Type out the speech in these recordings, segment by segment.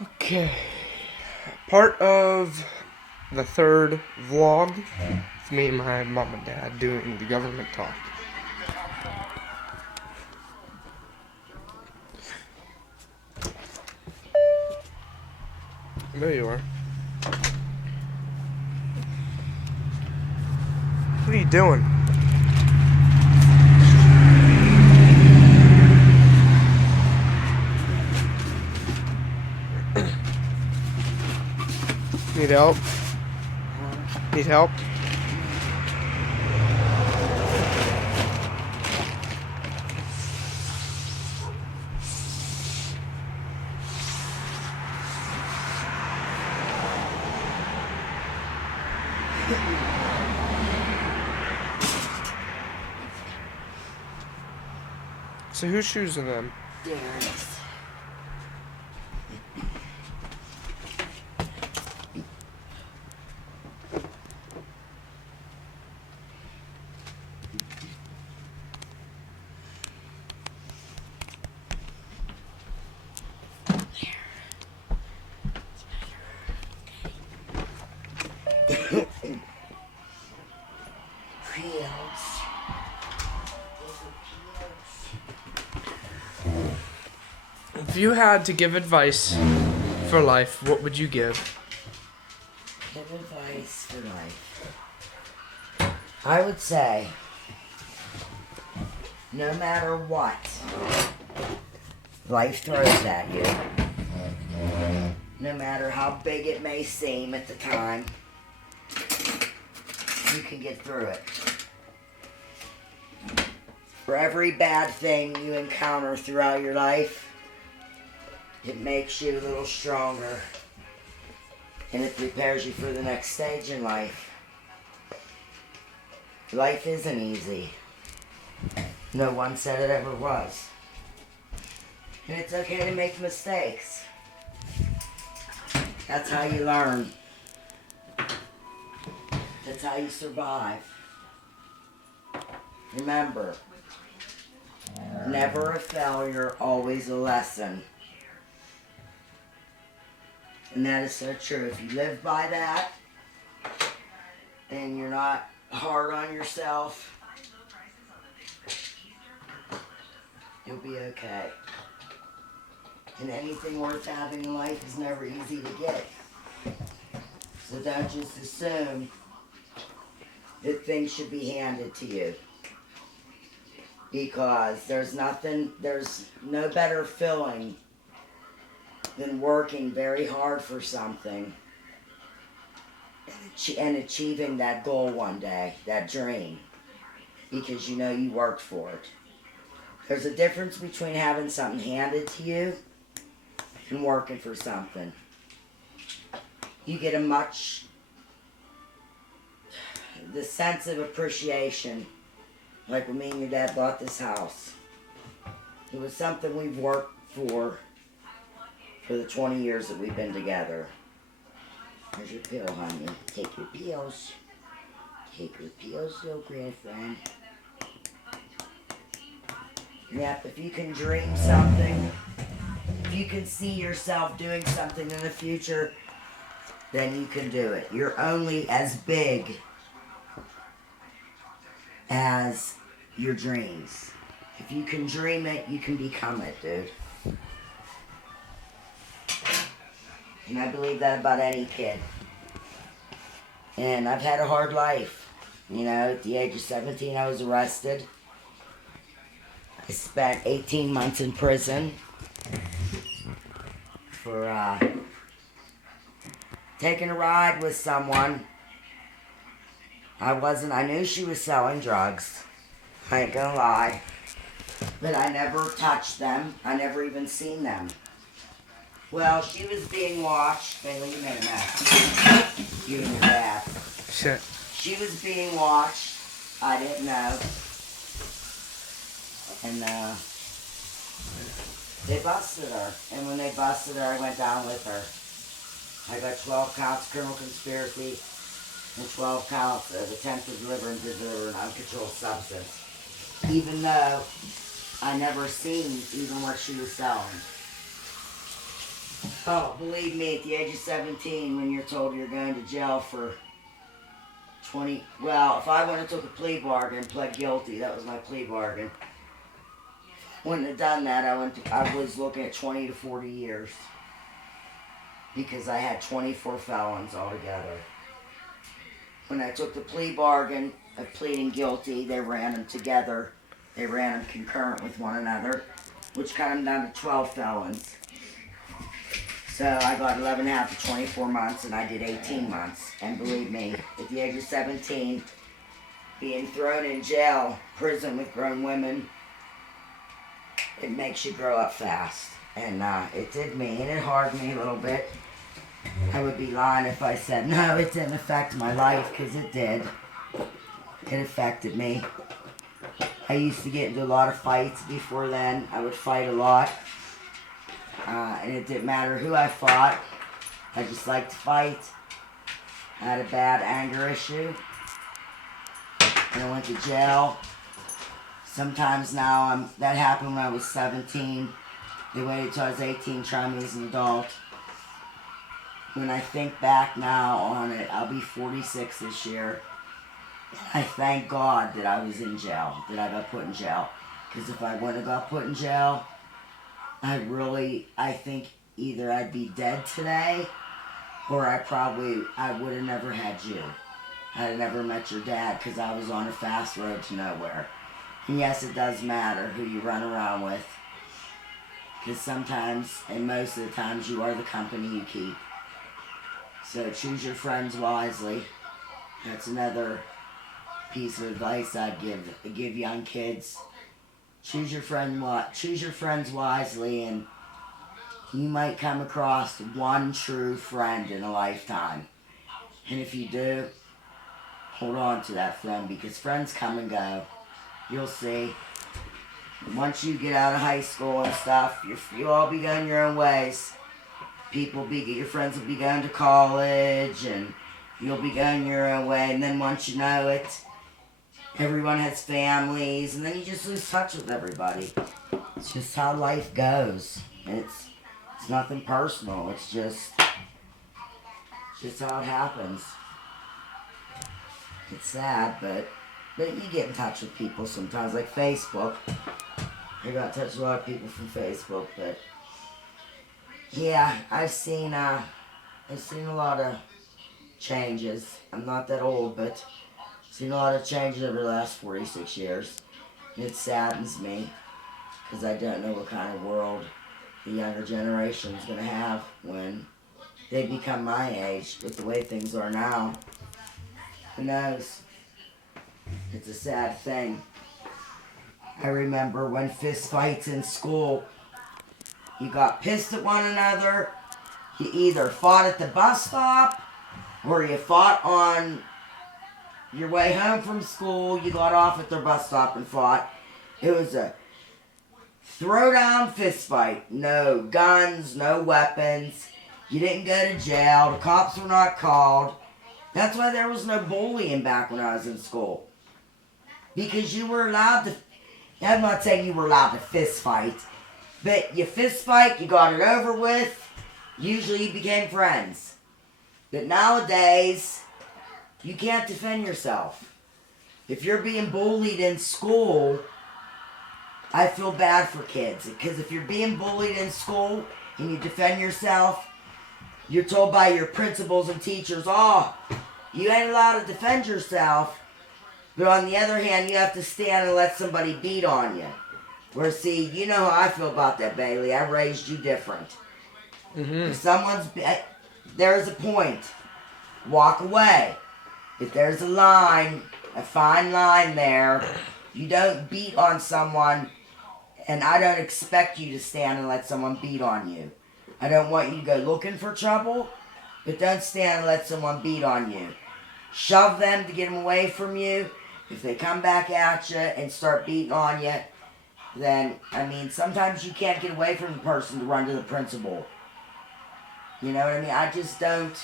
Okay. Part of the third vlog. It's me and my mom and dad doing the government talk. There you are. What are you doing? Need help? Need help? So whose shoes are them? Darren's. If you had to give advice for life, what would you give? Give advice for life. I would say, no matter what life throws at you, no matter how big it may seem at the time, you can get through it. For every bad thing you encounter throughout your life, it makes you a little stronger, and it prepares you for the next stage in life. Life isn't easy. No one said it ever was. And it's okay to make mistakes. That's how you learn. That's how you survive. Remember, never a failure, always a lesson. And that is so true. If you live by that, and you're not hard on yourself, you'll be okay. And anything worth having in life is never easy to get. So don't just assume that things should be handed to you. Because there's no better feeling than working very hard for something and achieving that goal one day, that dream, because you know you worked for it. There's a difference between having something handed to you and working for something. You get the sense of appreciation, like when me and your dad bought this house. It was something we've worked for the 20 years that we've been together. Here's your pill, honey. Take your pills. Take your pills, little girlfriend. Yep, if you can dream something, if you can see yourself doing something in the future, then you can do it. You're only as big as your dreams. If you can dream it, you can become it, dude. And I believe that about any kid. And I've had a hard life. You know, at the age of 17, I was arrested. I spent 18 months in prison for taking a ride with someone. I knew she was selling drugs. I ain't gonna lie. But I never touched them. I never even seen them. Well, she was being watched. Hey, leave me a mess. You and your dad. Shit. She was being watched. I didn't know. And they busted her. And when they busted her, I went down with her. I got 12 counts of criminal conspiracy and 12 counts of attempt to deliver and deliver an uncontrolled substance. Even though I never seen even what she was selling. Oh, believe me, at the age of 17, when you're told you're going to jail for 20, well, if I wouldn't have took a plea bargain and pled guilty, that was my plea bargain. Wouldn't have done that, I was looking at 20 to 40 years. Because I had 24 felons altogether. When I took the plea bargain of pleading guilty, they ran them together. They ran them concurrent with one another, which cut them down to 12 felons. So I got 11 and a half to 24 months, and I did 18 months. And believe me, at the age of 17, being thrown in jail, prison with grown women, it makes you grow up fast. And it did me, and it hardened me a little bit. I would be lying if I said, no, it didn't affect my life, because it did. It affected me. I used to get into a lot of fights before then. I would fight a lot. And it didn't matter who I fought. I just liked to fight. I had a bad anger issue. And I went to jail. Sometimes now, that happened when I was 17. They waited till I was 18 trying me as an adult. When I think back now on it, I'll be 46 this year. I thank God that I was in jail, that I got put in jail. Because if I wouldn't have got put in jail, I think either I'd be dead today, or I would have never had you. I'd have never met your dad, because I was on a fast road to nowhere. And yes, it does matter who you run around with. Because sometimes, and most of the times, you are the company you keep. So choose your friends wisely. That's another piece of advice I'd give young kids. Choose your friends wisely, and you might come across one true friend in a lifetime. And if you do, hold on to that friend, because friends come and go. You'll see. Once you get out of high school and stuff, you'll all be going your own ways. Your friends will be going to college, and you'll be going your own way, and then once you know it, everyone has families, and then you just lose touch with everybody. It's just how life goes. It's nothing personal. It's just how it happens. It's sad, but you get in touch with people sometimes, like Facebook. I got in touch with a lot of people from Facebook, but yeah, I've seen a lot of changes. I'm not that old, but I've seen a lot of changes over the last 46 years. And it saddens me, because I don't know what kind of world the younger generation is going to have when they become my age. With the way things are now, who knows? It's a sad thing. I remember when fist fights in school, you got pissed at one another, you either fought at the bus stop, or you fought on your way home from school, you got off at their bus stop and fought. It was a throwdown fist fight. No guns, no weapons. You didn't go to jail. The cops were not called. That's why there was no bullying back when I was in school. Because you were allowed to, I'm not saying you were allowed to fist fight, but you fist fight, you got it over with, usually you became friends. But nowadays, you can't defend yourself. If you're being bullied in school, I feel bad for kids. Because if you're being bullied in school and you defend yourself, you're told by your principals and teachers, oh, you ain't allowed to defend yourself. But on the other hand, you have to stand and let somebody beat on you. Where, see, you know how I feel about that, Bailey. I raised you different. If there's a point. Walk away. If there's a line, a fine line there, you don't beat on someone, and I don't expect you to stand and let someone beat on you. I don't want you to go looking for trouble, but don't stand and let someone beat on you. Shove them to get them away from you. If they come back at you and start beating on you, then, sometimes you can't get away from the person to run to the principal. You know what I mean? I just don't.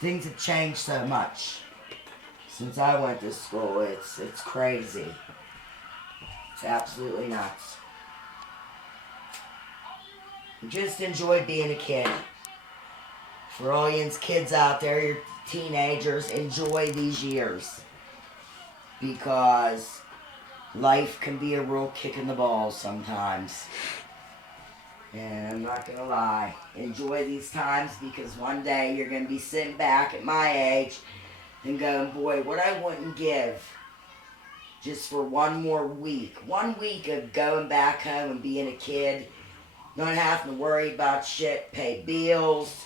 Things have changed so much since I went to school. It's crazy. It's absolutely nuts. Just enjoy being a kid. For all you kids out there, you're teenagers, enjoy these years. Because life can be a real kick in the balls sometimes. And I'm not going to lie. Enjoy these times because one day you're going to be sitting back at my age and going, boy, what I wouldn't give just for one more week. 1 week of going back home and being a kid. Not having to worry about shit, pay bills,